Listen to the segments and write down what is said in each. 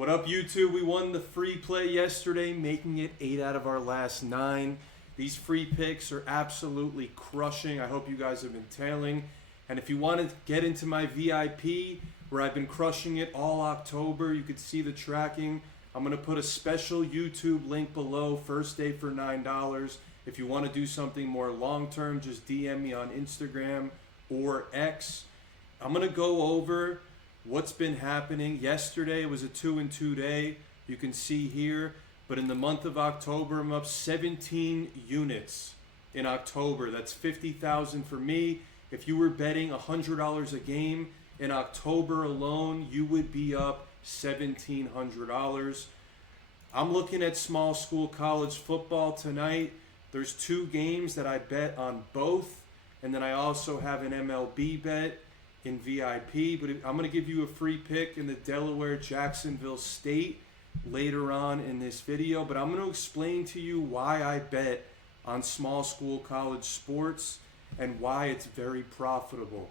What up, YouTube? We won the free play yesterday, making it 8 out of our last 9. These free picks are absolutely crushing. I hope you guys have been tailing. And if you want to get into my VIP, where I've been crushing it all October, you could see the tracking. I'm going to put a special YouTube link below, first day for $9. If you want to do something more long-term, just DM me on Instagram or X. I'm going to go over what's been happening. Yesterday it was a 2-2 day, you can see here, but in the month of October I'm up 17 units in October. That's 50,000 for me. If you were betting $100 a game in October alone, you would be up $1,700. I'm looking at small school college football tonight. There's 2 games that I bet on both, and then I also have an MLB bet in VIP, but I'm going to give you a free pick in the Delaware-Jacksonville State later on in this video, but I'm going to explain to you why I bet on small school college sports and why it's very profitable.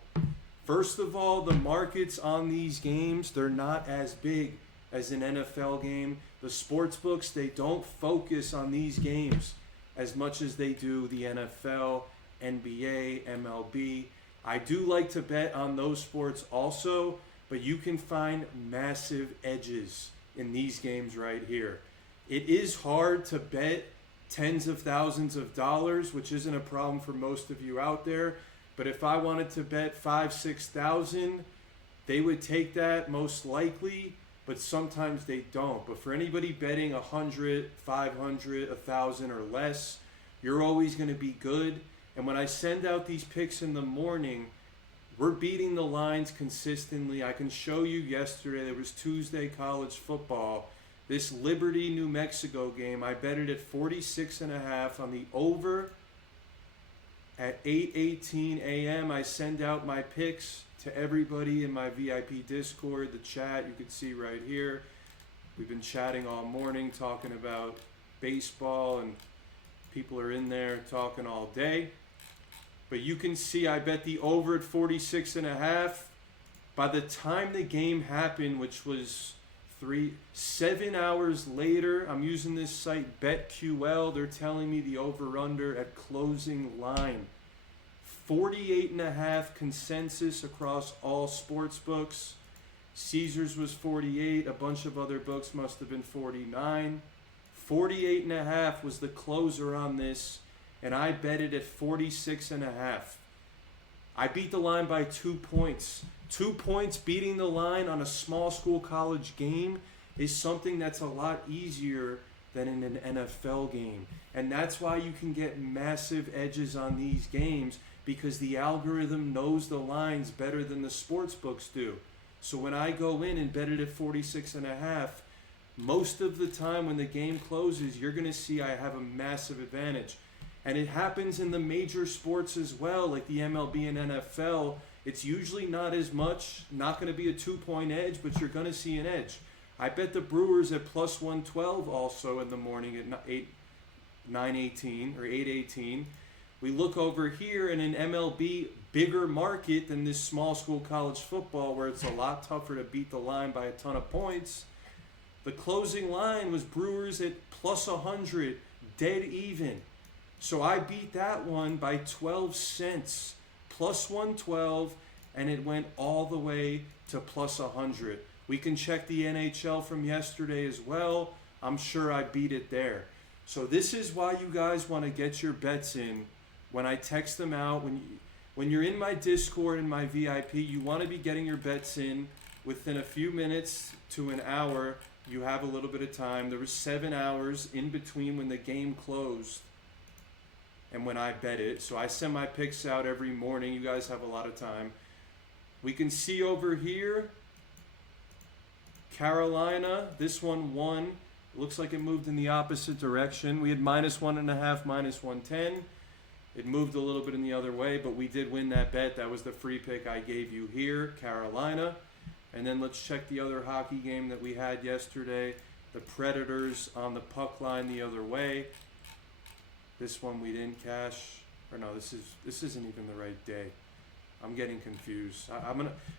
First of all, the markets on these games, they're not as big as an NFL game. The sportsbooks, they don't focus on these games as much as they do the NFL, NBA, MLB. I do like to bet on those sports also, but you can find massive edges in these games right here. It is hard to bet tens of thousands of dollars, which isn't a problem for most of you out there. But if I wanted to bet 5,000-6,000, they would take that most likely, but sometimes they don't. But for anybody betting 100, 500, 1,000 or less, you're always going to be good. And when I send out these picks in the morning, we're beating the lines consistently. I can show you yesterday, there was Tuesday college football. This Liberty, New Mexico game, I bet it at 46.5 on the over at 8:18 a.m. I send out my picks to everybody in my VIP Discord, the chat, you can see right here. We've been chatting all morning, talking about baseball, and people are in there talking all day. But you can see I bet the over at 46.5. By the time the game happened, which was 7 hours later, I'm using this site BetQL. They're telling me the over-under at closing line. 48.5 consensus across all sports books. Caesars was 48. A bunch of other books must have been 49. 48.5 was the closer on this, and I bet it at 46.5. I beat the line by 2 points. 2 points beating the line on a small school college game is something that's a lot easier than in an NFL game. And that's why you can get massive edges on these games, because the algorithm knows the lines better than the sports books do. So when I go in and bet it at 46.5, most of the time when the game closes, you're going to see I have a massive advantage. And it happens in the major sports as well, like the MLB and NFL. It's usually not as much, not going to be a 2-point edge, but you're going to see an edge. I bet the Brewers at plus 112 also in the morning at 9:18 or 8:18. We look over here in an MLB bigger market than this small school college football, where it's a lot tougher to beat the line by a ton of points. The closing line was Brewers at plus 100, dead even. So I beat that one by 12 cents, plus 112, and it went all the way to plus 100. We can check the NHL from yesterday as well. I'm sure I beat it there. So this is why you guys want to get your bets in when I text them out. When you're in my Discord and my VIP, you want to be getting your bets in within a few minutes to an hour. You have a little bit of time. There was 7 hours in between when the game closed and when I bet it. So I send my picks out every morning. You guys have a lot of time. We can see over here, Carolina, this one won. Looks like it moved in the opposite direction. We had minus 1.5, minus 110. It moved a little bit in the other way, but we did win that bet. That was the free pick I gave you here, Carolina. And then let's check the other hockey game that we had yesterday. The Predators on the puck line the other way. This one we didn't cash. Or no, this isn't even the right day. I'm getting confused.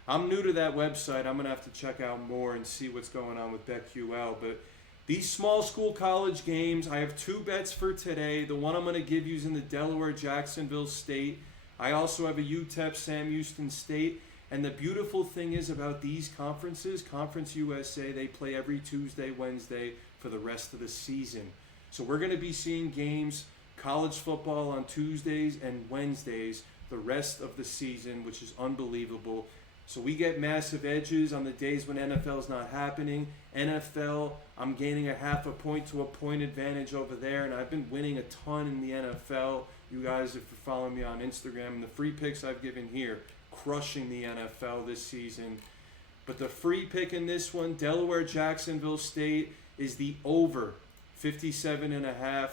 I'm new to that website. I'm gonna have to check out more and see what's going on with BetQL. But these small school college games, I have 2 bets for today. The one I'm gonna give you is in the Delaware-Jacksonville State. I also have a UTEP-Sam Houston State. And the beautiful thing is about these conferences, Conference USA, they play every Tuesday, Wednesday for the rest of the season. So we're going to be seeing games, college football on Tuesdays and Wednesdays the rest of the season, which is unbelievable. So we get massive edges on the days when NFL is not happening. NFL, I'm gaining a half a point to a point advantage over there, and I've been winning a ton in the NFL. You guys, if you're following me on Instagram, and the free picks I've given here, crushing the NFL this season. But the free pick in this one, Delaware-Jacksonville State, is the over 57.5.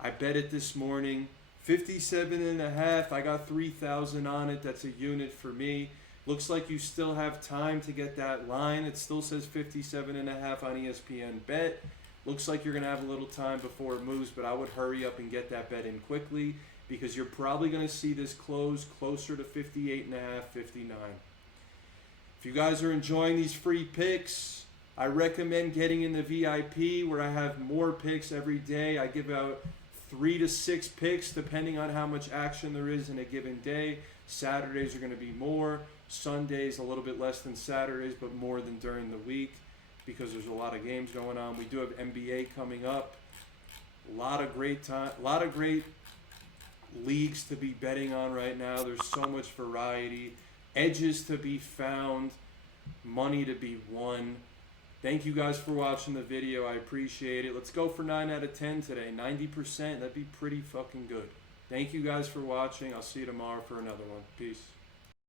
I bet it this morning. 57.5. I got 3,000 on it. That's a unit for me. Looks like you still have time to get that line. It still says 57.5 on ESPN Bet. Looks like you're going to have a little time before it moves, but I would hurry up and get that bet in quickly, because you're probably going to see this close closer to 58.5, 59. If you guys are enjoying these free picks, I recommend getting in the VIP, where I have more picks every day. I give out 3 to 6 picks depending on how much action there is in a given day. Saturdays are going to be more. Sundays a little bit less than Saturdays, but more than during the week, because there's a lot of games going on. We do have NBA coming up. A lot of great leagues to be betting on right now. There's so much variety, edges to be found, money to be won. Thank you guys for watching the video. I appreciate it. Let's go for 9 out of 10 today. 90%. That'd be pretty fucking good. Thank you guys for watching. I'll see you tomorrow for another one. Peace.